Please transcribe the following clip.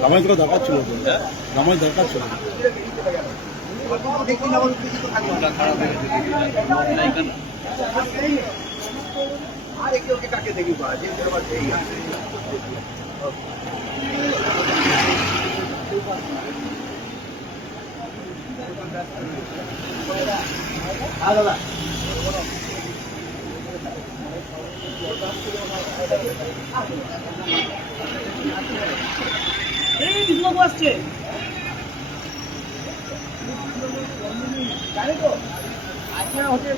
রামায় তো দরকার ছিল, রামায় দরকার ছিল। কাকে দেখি দাদা এই বিষ্ণু আসছে জানি তো আজকে হচ্ছে